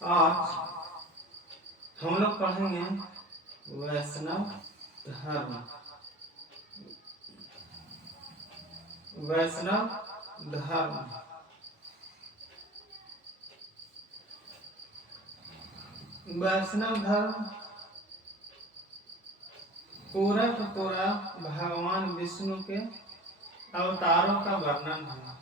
आज हम लोग पढ़ेंगे वैष्णव धर्म। वैष्णव धर्म वैष्णव धर्म पूरा का पूरा भगवान विष्णु के अवतारों का वर्णन है।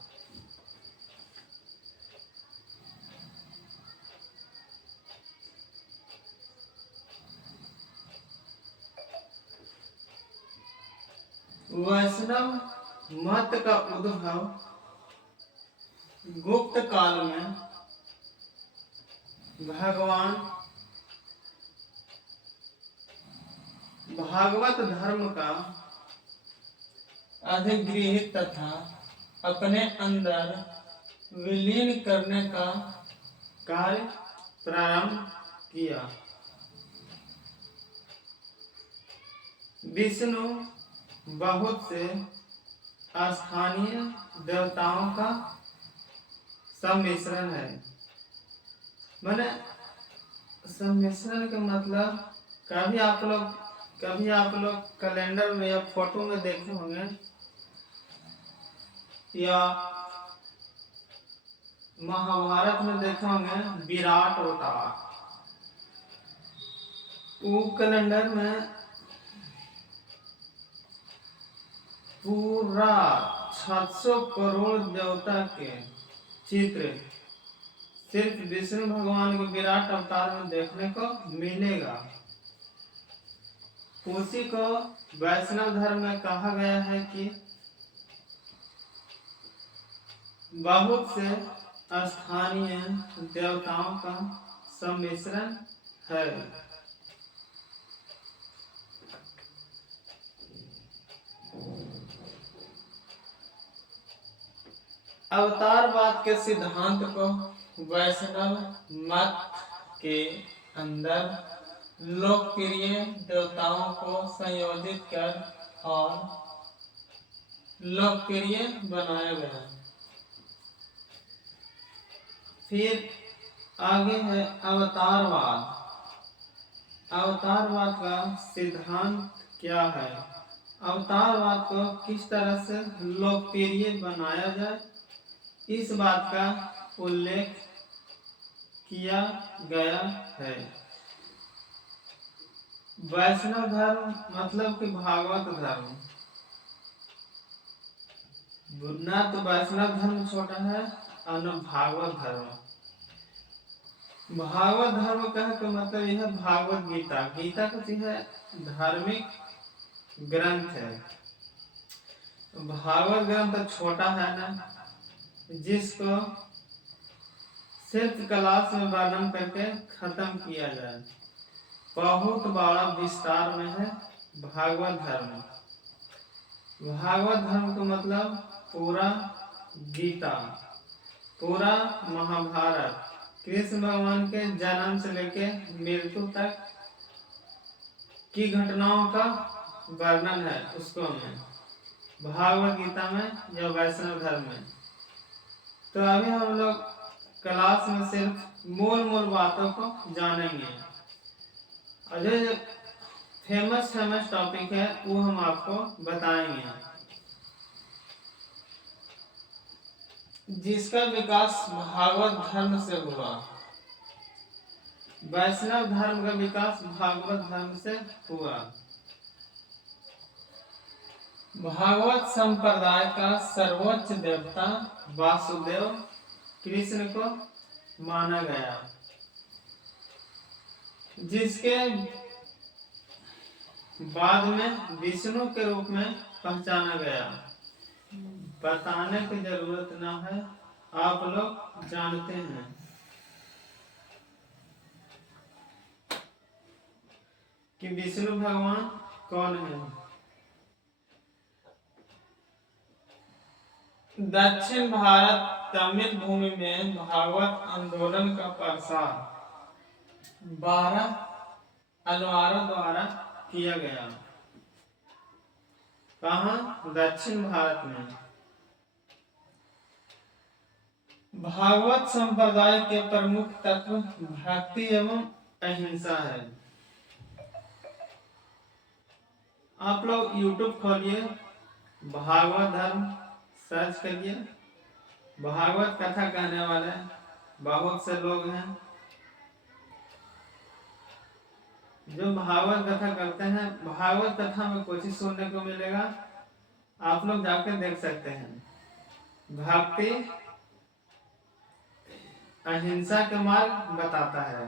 वैष्णव मत का उद्भव गुप्त काल में भगवान भागवत धर्म का अधिगृहित तथा अपने अंदर विलीन करने का कार्य प्रारंभ किया। विष्णु बहुत से स्थानीय देवताओं का सम्मिश्रण है। मैंने सम्मिश्रण का मतलब कभी आप लोग कैलेंडर में या फोटो में देखे होंगे या महाभारत में देखे होंगे विराट अवतार। वो कैलेंडर में पूरा 700 करोड़ देवता के चित्र सिर्फ विष्णु भगवान के विराट अवतार में देखने को मिलेगा। उसी को वैष्णव धर्म में कहा गया है कि बहुत से स्थानीय देवताओं का सम्मिश्रण है। अवतारवाद के सिद्धांत को वैष्णव मत के अंदर लोकप्रिय देवताओं को संयोजित कर और लोकप्रिय बनाया गया। फिर आगे है अवतारवाद। अवतारवाद का सिद्धांत क्या है? अवतारवाद को किस तरह से लोकप्रिय बनाया जाए, इस बात का उल्लेख किया गया है। वैष्णव धर्म मतलब कि भागवत धर्म। ना तो वैष्णव धर्म छोटा है और न भागवत धर्म। भागवत धर्म कहने का मतलब यह भागवत गीता। गीता कुछ है धार्मिक ग्रंथ है। भागवत ग्रंथ छोटा है ना, जिसको सिर्फ क्लास में वर्णन करके खत्म किया जाए। बहुत बड़ा विस्तार में है भागवत धर्म। भागवत धर्म का मतलब पूरा गीता, पूरा महाभारत, कृष्ण भगवान के जन्म से लेके मृत्यु तक की घटनाओं का वर्णन है उसको में भागवत गीता में या वैष्णव धर्म में। तो अभी हम लोग क्लास में सिर्फ मूल बातों को जानेंगे और जो फेमस टॉपिक है वो हम आपको बताएंगे, जिसका विकास भागवत धर्म से हुआ। वैष्णव धर्म का विकास भागवत धर्म से हुआ। भागवत संप्रदाय का सर्वोच्च देवता वासुदेव कृष्ण को माना गया, जिसके बाद में विष्णु के रूप में पहचाना गया। बताने की जरूरत ना है, आप लोग जानते हैं। कि विष्णु भगवान कौन है। दक्षिण भारत तमिल भूमि में भागवत आंदोलन का प्रसार 12 अलवारों द्वारा किया गया। कहाँ? दक्षिण भारत में। भागवत संप्रदाय के प्रमुख तत्व भक्ति एवं अहिंसा है। आप लोग YouTube खोलिए, भागवत धर्म सर्च करिए, भागवत कथा कहने वाले बहुत से लोग हैं जो भागवत कथा करते हैं। भागवत कथा में कुछ ही सुनने को मिलेगा, आप लोग जाकर देख सकते हैं। भक्ति अहिंसा के मार्ग बताता है।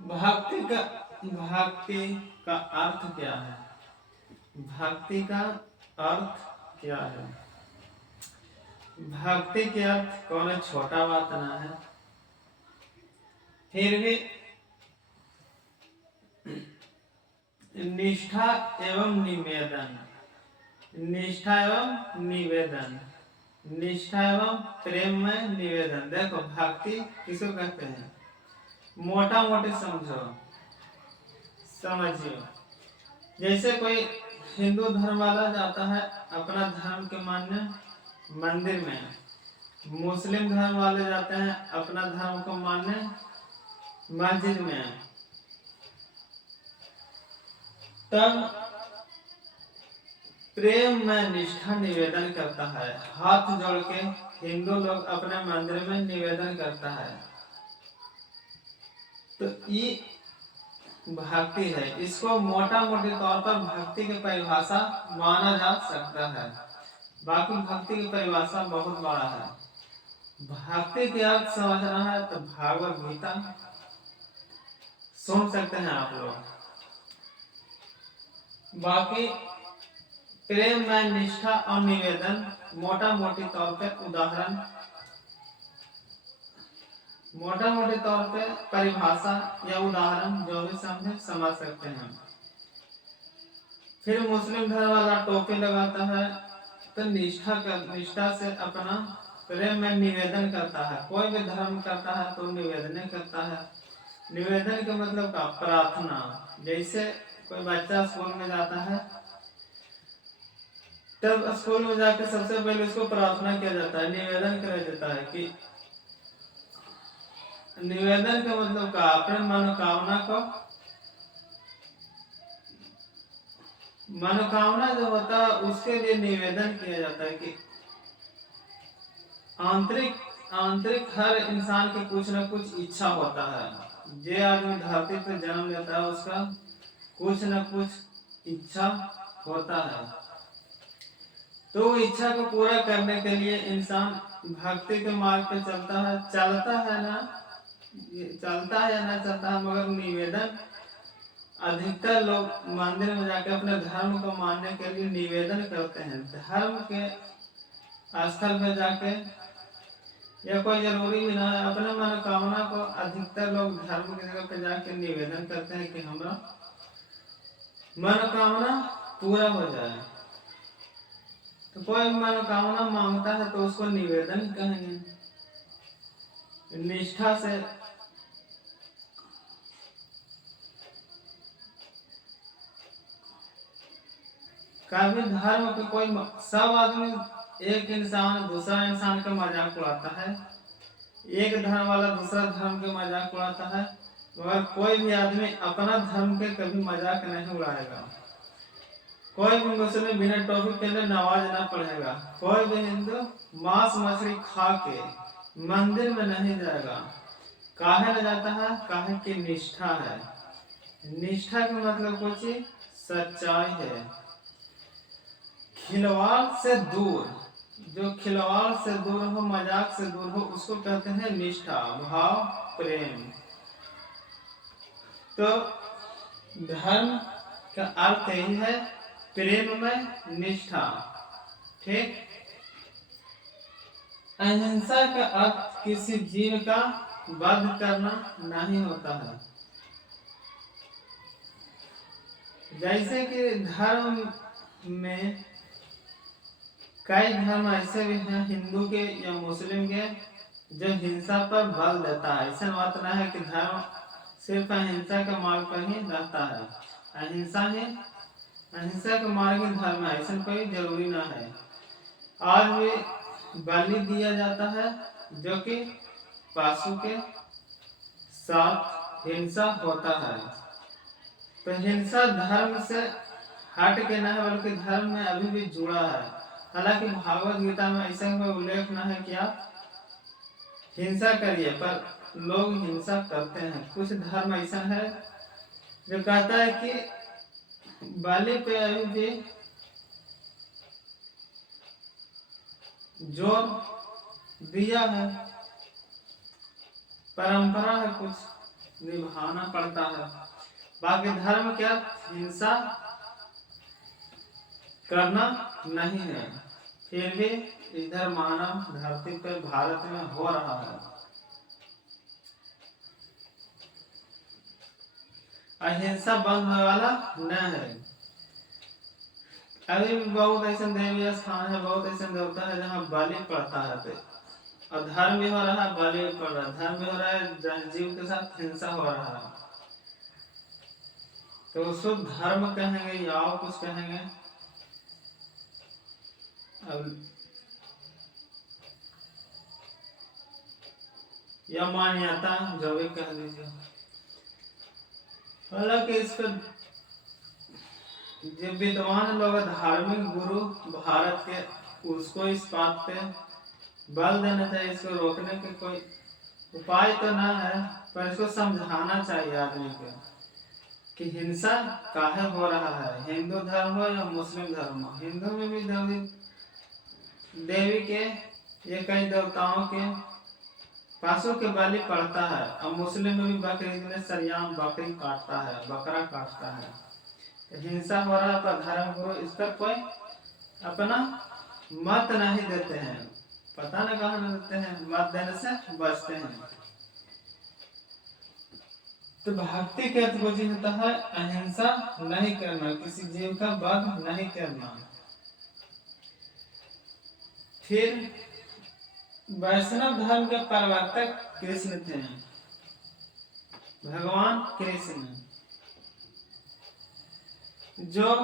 भक्ति का अर्थ क्या है? भक्ति का अर्थ क्या है? भक्ति के अर्थ कौन छोटा बात ना है, फिर भी निष्ठा एवं निवेदन, निष्ठा एवं निवेदन, निष्ठा एवं प्रेम में निवेदन। देखो भक्ति किसको कहते हैं, मोटा मोटी समझिए। जैसे कोई हिंदू धर्म वाला जाता है अपना धर्म के मान्य मंदिर में, मुस्लिम धर्म वाले जाते हैं अपना धर्म को मानने मस्जिद में, तब प्रेम में निष्ठा निवेदन करता है। हाथ जोड़ के हिंदू लोग अपने मंदिर में निवेदन करता है, तो ये भक्ति है। इसको मोटा मोटे तौर पर भक्ति की परिभाषा माना जा सकता है। बाकी भक्ति की परिभाषा बहुत बड़ा है। भक्ति के अर्थ समझना है तो भागवत गीता सुन सकते हैं आप लोग। बाकी प्रेम में निष्ठा और निवेदन मोटा मोटी तौर पे उदाहरण, मोटा मोटे तौर पे परिभाषा या उदाहरण जो भी समझे समझ सकते हैं। फिर मुस्लिम धर्म वाला टोपी लगाता है तो निष्ठा से अपना प्रेम में निवेदन करता है। कोई भी धर्म करता है तो निवेदन करता है। निवेदन का मतलब का प्रार्थना। जैसे कोई बच्चा स्कूल में जाता है तब स्कूल में जाकर सबसे पहले उसको प्रार्थना किया जाता है, निवेदन किया जाता है कि निवेदन का मतलब का अपने मनोकामना जो होता है उसके लिए निवेदन किया जाता है कि आंतरिक हर इंसान के कुछ न कुछ इच्छा होता है। जे आदमी धरती पर जन्म लेता है उसका कुछ न कुछ इच्छा होता है, तो इच्छा को पूरा करने के लिए इंसान भक्ति के मार्ग पे चलता है या ना चलता है, मगर निवेदन अधिकतर लोग मंदिर में जाकर अपने धर्म को मानने के लिए निवेदन करते हैं। धर्म के स्थल पे जाके या कोई जरूरी भी ना है, अपने मनोकामना को अधिकतर लोग धर्म की जगह पे जाके निवेदन करते हैं कि हमारा मनोकामना पूरा हो जाए। तो कोई मनोकामना मांगता है तो उसको निवेदन कहेंगे। निष्ठा से कभी धर्म के कोई सब आदमी, एक इंसान दूसरा इंसान का मजाक उड़ाता है, एक धर्म वाला दूसरा धर्म के मजाक उड़ाता है, मगर कोई भी आदमी अपना धर्म के कभी मजाक नहीं उड़ाएगा। कोई भी मुस्लिम बिना टोपी पहने नमाज ना पढ़ेगा। कोई भी हिंदू मांस मछली खा के मंदिर में नहीं जाएगा। काहे न जाता है? काहे की निष्ठा है। निष्ठा का मतलब कुछ सच्चाई है, खिलवाड़ से दूर। जो खिलवाड़ से दूर हो, मजाक से दूर हो, उसको कहते हैं निष्ठा, भाव, प्रेम। तो धर्म का अर्थ यही है, प्रेम में निष्ठा। ठीक। अहिंसा का अर्थ किसी जीव का वध करना नहीं होता है। जैसे कि धर्म में कई धर्म ऐसे भी हैं, हिंदू के या मुस्लिम के, जो हिंसा पर बल देता है। ऐसा बात ना है कि धर्म सिर्फ अहिंसा के मार्ग पर ही रहता है। अहिंसा ही अहिंसा के मार्ग ही धर्म है, ऐसा कोई जरूरी ना है। आज भी बलि दिया जाता है जो कि पशु के साथ हिंसा होता है। तो हिंसा धर्म से हट के ना है, बल्कि धर्म में अभी भी जुड़ा है। हालांकि भागवत गीता में ऐसा कोई उल्लेख ना है कि आप हिंसा करिए, पर लोग हिंसा करते हैं। कुछ धर्म ऐसा है जो कहता है कि बलि पे अभी भी जोर दिया है, परंपरा है, कुछ निभाना पड़ता है। बाकी धर्म क्या हिंसा करना नहीं है। फिर भी इधर मानव धरती पर भारत में हो रहा है। अहिंसा बंद होने वाला न है। अभी भी बहुत ऐसे देवी स्थान है, बहुत ऐसे देवता है जहाँ बलि पड़ता है, और धर्म भी हो रहा है, बलि भी पड़ रहा है, धर्म भी हो रहा है, जीव के साथ हिंसा हो रहा है। तो उसको धर्म कहेंगे या और कुछ कहेंगे। अब या मान्यता जो भी कह लीजिए। हालांकि इसको जो विद्वान लोग धार्मिक गुरु भारत के, उसको इस बात पे बल देना चाहिए। इसको रोकने के कोई उपाय तो ना है, पर इसको समझाना चाहिए आदमी को कि हिंसा काहे हो रहा है। हिंदू धर्म हो या मुस्लिम धर्म हो, हिंदू में भी देवी के ये कई देवताओं के पशु के बलि पड़ता है, और मुस्लिम में भी बकरीद में सरियाम बकरी काटता है, बकरा काटता है। हिंसा हो रहा है, पर धर्म गुरु इस पर कोई अपना मत नहीं देते हैं। पता न कहाँ नहीं देते हैं, मत देने से बचते हैं। तो भक्ति के अर्थ होता है अहिंसा नहीं करना, किसी जीव का वध नहीं करना। फिर वैष्णव धर्म के प्रवर्तक कृष्ण थे, भगवान कृष्ण, जो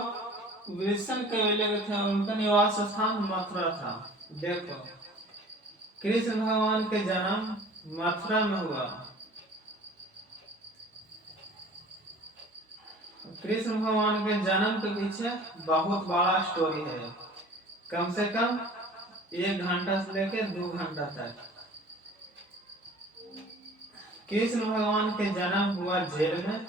वृषण के वेले के थे। उनका निवास स्थान मथुरा था। देखो, कृष्ण भगवान के जन्म मथुरा में हुआ। कृष्ण भगवान के जन्म के पीछे बहुत बड़ा स्टोरी है, कम से कम 1 घंटा से लेकर 2 घंटा तक। कृष्ण भगवान के जन्म हुआ जेल में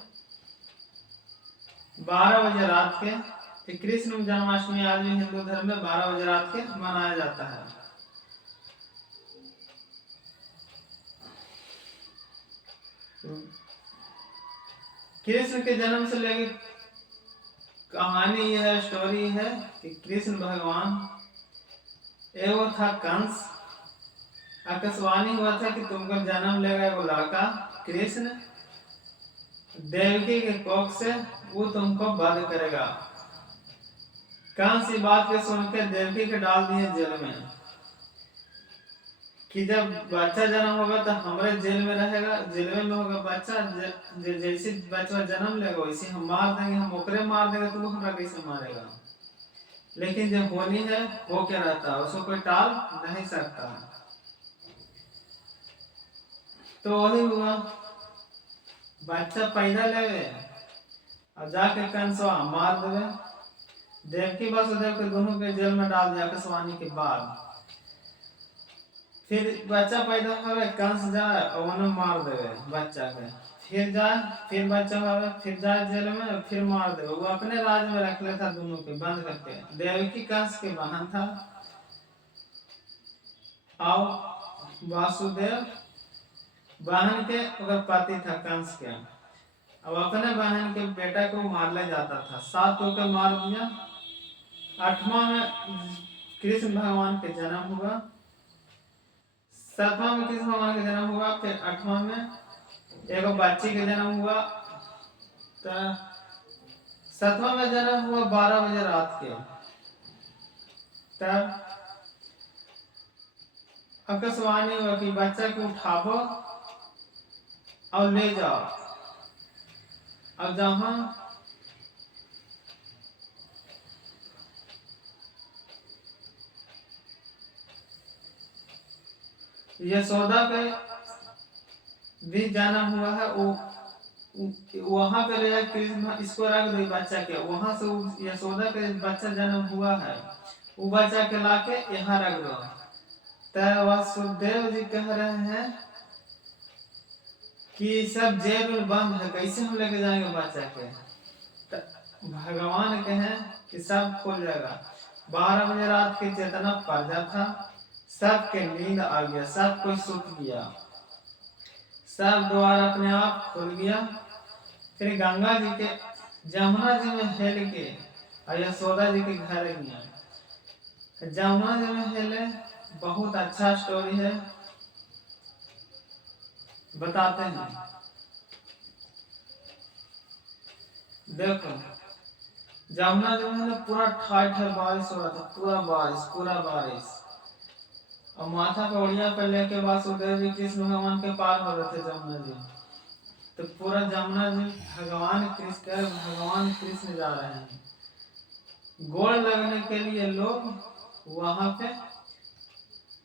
12 बजे रात के। कृष्ण जन्माष्टमी आज भी हिंदू धर्म में 12 बजे रात के मनाया जाता है। कृष्ण के जन्म से लेकर कहानी यह है, स्टोरी है कि कृष्ण भगवान एवं था कंस, आकाशवाणी हुआ था कि तुमको जन्म लेगा एगो लड़का कृष्ण, देवकी के कोख से, वो तुमको वध करेगा। कंस इस बात के सुनकर देवकी के डाल दिए जेल में कि जब बच्चा जन्म होगा तो हमारे जेल में रहेगा, जेल में होगा बच्चा, जैसे बच्चा जन्म लेगा वैसे हम मार देंगे, हम ओकरे मार देंगे, तो वो हमारा कैसे मारेगा। लेकिन जब होनी है वो क्या रहता है, उसको कोई टाल नहीं सकता। तो वही हुआ, बच्चा पैदा लेवे और जाके कंसवा मार देवे। देवकी वसुदेव के दोनों के जेल में डाल दिया आकाशवाणी के बाद। फिर बच्चा पैदा होवे, कंस जाए और उन्हें मार देवे बच्चा के। फिर जाए, फिर बच्चा होवे, फिर जाए जेल में, फिर मार देवे। वो अपने राज में रख लेता दोनों के बंद करके। देवकी कंस के बहन था और वासुदेव बहन के अगर पति था कंस के। अब अपने बहन के बेटा को मार ले जाता था, 7 होकर मार दिया। 8वां में कृष्ण भगवान के जन्म हुआ, 7वां में कृष्ण भगवान का जन्म हुआ, फिर 8वां में एक बच्ची का जन्म हुआ। तो 7वां में जन्म हुआ 12 बजे रात के। तब आकाशवाणी हुआ कि बच्चा को उठाओ और ले जाओ। अब जहां यशोदा का भी जन्म हुआ है, वो वहां पे ले जाके कृष्ण इसको रख दो बच्चा के, वहां से यशोदा का बच्चा जन्म हुआ है, वो बच्चा के लाके यहाँ रख दो। तो वासुदेव जी कह रहे हैं कि सब जेल में बंद है, कैसे हम लेके जाएंगे बच्चा के। भगवान कहे कि सब खुल जाएगा। 12 बजे रात के चेतना पर्दा था, सबके नींद आ गया, सब कोई सुत गया, सब द्वार अपने आप खुल गया। फिर गंगा जी के जमुना जी में हेल के और यशोदा जी के घर गया। जमुना जी में हेले, बहुत अच्छा स्टोरी है, बताते हैं। देखो जमुना जी में पूरा ठाठ बारिश हो रहा था, पूरा बारिश। और माथा पे ओढ़िया पे लेके वासुदेव जी कृष्ण भगवान के पार हो रहे थे जमुना जी। तो पूरा जमुना जी भगवान कृष्ण जा रहे हैं। गोड़ लगने के लिए लोग वहां पे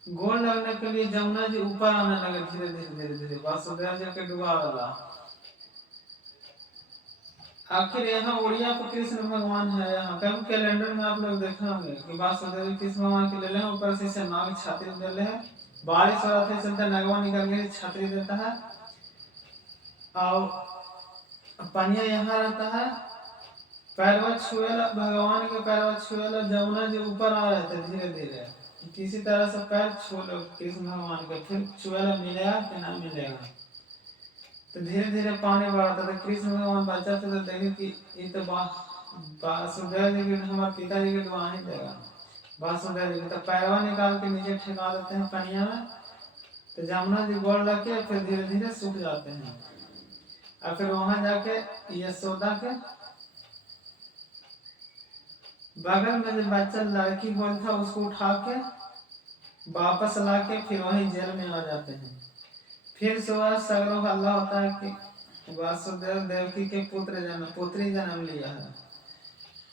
गोड़ लगने के लिए जमुना जी ऊपर आने लगे धीरे-धीरे वासुदेव जी के डुबा वाला। आखिर यहाँ उड़िया पे कृष्ण भगवान है। यहाँ कब कैलेंडर में आप लोग देखे होंगे कि वासुदेव कृष्ण भगवान के ले ले, ऊपर से नाग छात्री दे ले, बारिश हो रहा था चलता नगवा निकल के छात्री देता है और पानिया यहाँ रहता है। पैरवा छुएला, भगवान के पैरवा छुएला, जमुना जी ऊपर आ रहे थे धीरे-धीरे, किसी तरह से पैर छू लो कृष्ण भगवान के, फिर छुएला मिलेगा कि ना मिलेगा। तो धीरे-धीरे पानी बढ़ता था, कृष्ण भगवान बचा थे तो देखे कि ये तो वासुदेव जी के हमारे पिताजी के डुबा ही देगा। वासुदेव जी तो पैरवा निकाल के नीचे ठेका देते हैं पनिया में, तो जमुना जी गोड़ लग के फिर धीरे-धीरे सूख जाते हैं। और फिर वहां जाके यशोदा के बगल में जो बच्चा लड़की बोल था उसको उठा के वापस ला के फिर वही जेल में आ जाते हैं। फिर सुबह सगरों हल्ला होता है कि वासुदेव देवकी के पुत्री जन्म लिया है।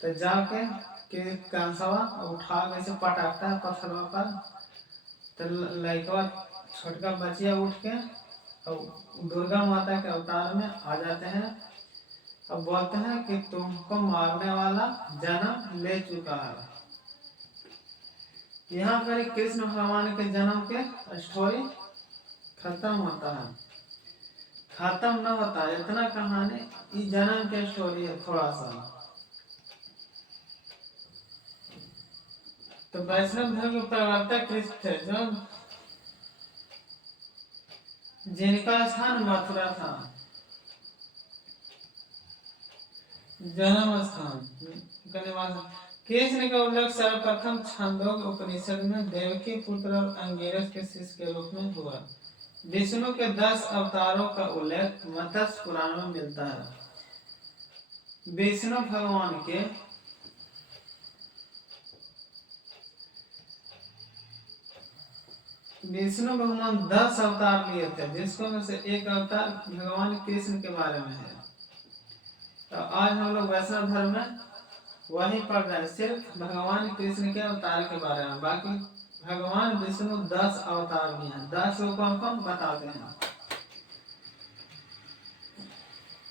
तो जाके के कंसवा उठा के से पटाखता है पत्थरों पर, तो लड़का छोटका बचिया उठ के और दुर्गा माता के अवतार में आ जाते हैं। अब बोलते हैं कि तुमको मारने वाला जन्म ले चुका है। यहाँ पर कृष्ण भगवान के जन्म के स्टोरी खत्म होता है, खत्म न होता है इतना कहानी, इस जन्म के स्टोरी है थोड़ा सा। तो वैष्णव धर्म के प्रवर्तक कृष्ण थे, जो जिनका स्थान मथुरा था, जन्म स्थान कृष्ण का उल्लेख सर्वप्रथम छांदोग्य उपनिषद में देवकी पुत्र और अंगिरस के शिष्य के रूप में हुआ। विष्णु के 10 अवतारों का उल्लेख मत्स्य पुराण में मिलता है। विष्णु भगवान के विष्णु भगवान 10 अवतार लिए थे, जिसको में से एक अवतार भगवान कृष्ण के बारे में है। तो आज हम लोग वैष्णव धर्म में वही पढ़ रहे हैं, सिर्फ भगवान कृष्ण के अवतार के बारे में। बाकी भगवान विष्णु 10 अवतार भी हैं। 10 को कौन कौन बताते हैं।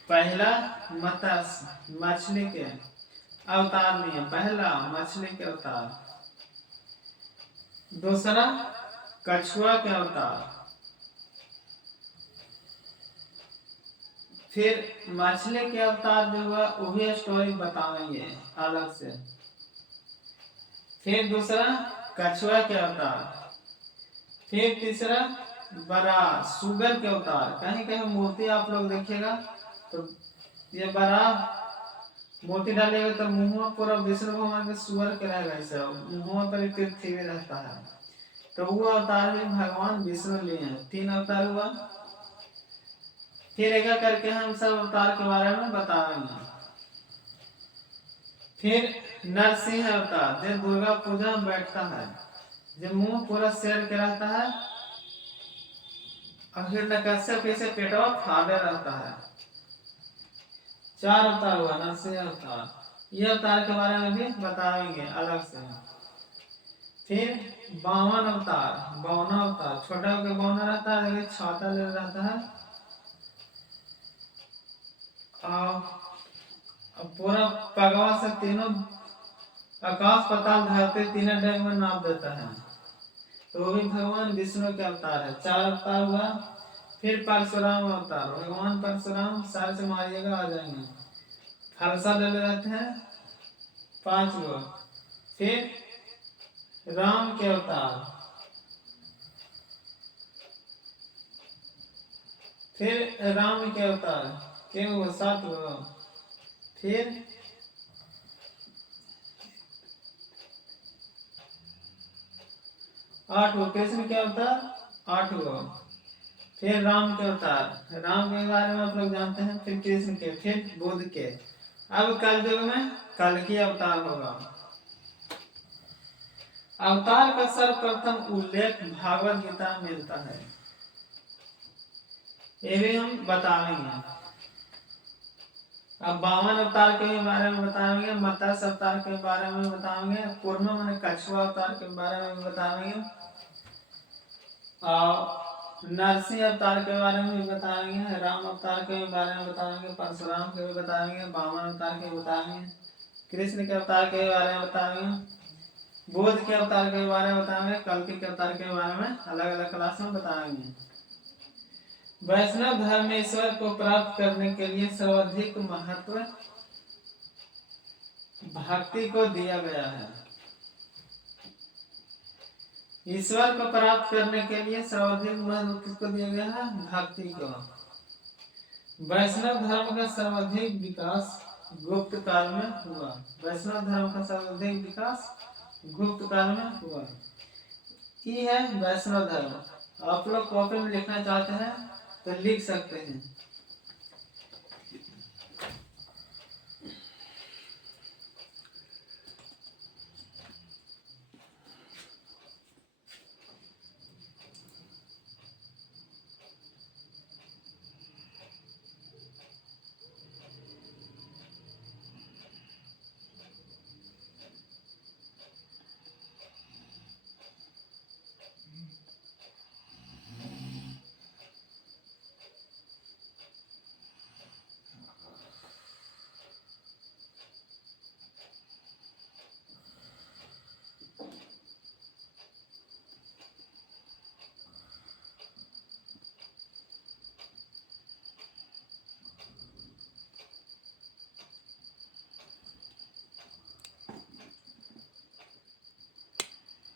पहला मत्स्य मछली के अवतार लिए, पहला मछली के अवतार। दूसरा कछुआ के अवतार, फिर मछली के अवतार जो हुआ वो भी स्टोरी बताएंगे अलग से। फिर दूसरा कछुआ के अवतार, फिर तीसरा बड़ा सुगर के अवतार। कहीं कहीं मूर्ति आप लोग देखिएगा तो ये बड़ा मूर्ति डालेगा तो मुंह पूरा विष्णु भगवान के सुअर के रहेगा, ऐसा मुंह पर पृथ्वी रहता है। तो वो अवतार भी भगवान विष्णु लिए हैं। 3 अवतार हुआ। फिर एक करके हम सब अवतार के बारे में बताएंगे। फिर नरसिंह अवतार, जो दुर्गा पूजा में बैठता है, जो मुंह पूरा शेर के रहता है और हिरण्यकश्यप से पेटवा फाड़े रहता है। 4 अवतार हुआ नरसिंह अवतार। ये अवतार के बारे में भी बताएंगे अलग से। फिर 52 अवतार, 52 अवतार, छोटा होकर 52 रहता है, छाता ले रहता है। और पूरा पगवा से तीनों आकाश पाताल धरती तीनों डग में नाप देता है। तो वो भी भगवान विष्णु के अवतार है। 4 अवतार हुआ। फिर परशुराम अवतार, भगवान परशुराम सारे से मारिएगा आ जाएंगे। फरसा ले रहते हैं 5 गो। फिर राम के अवतार, फिर राम के अवतार के हुआ 7 गो। फिर 8 गो कृष्ण के अवतार, 8 गो। फिर राम के अवतार, राम के बारे में आप लोग जानते हैं। फिर कृष्ण के, फिर बुद्ध के। अब कलयुग में कल की अवतार होगा। अवतार का सर्वप्रथम उल्लेख भागवत गीता में मिलता है, ये भी हम बताएंगे। अब 52 अवतार के बारे में बताएंगे, मत्स्य अवतार के बारे में बताएंगे, पूर्व मैंने कछुआ अवतार के बारे में बताएंगे, और नरसिंह अवतार के बारे में भी बताएंगे, राम अवतार के बारे में बताएंगे, परशुराम के भी बताएंगे, 52 अवतार के बताएंगे, कृष्ण के अवतार के बारे में बताएंगे, बुद्ध के अवतार के बारे में बताएंगे, कल्कि के अवतार के बारे में अलग अलग क्लास में बताएंगे। वैष्णव धर्म में ईश्वर को प्राप्त करने के लिए सर्वाधिक महत्व भक्ति को दिया गया है। ईश्वर को प्राप्त करने के लिए सर्वाधिक महत्व किसको दिया गया है? भक्ति को। वैष्णव धर्म का सर्वाधिक विकास गुप्त काल में हुआ। वैष्णव धर्म का सर्वाधिक विकास गुप्त काल में हुआ। ये है वैष्णव धर्म। आप लोग कॉपी में लिखना चाहते हैं तो लिख सकते हैं।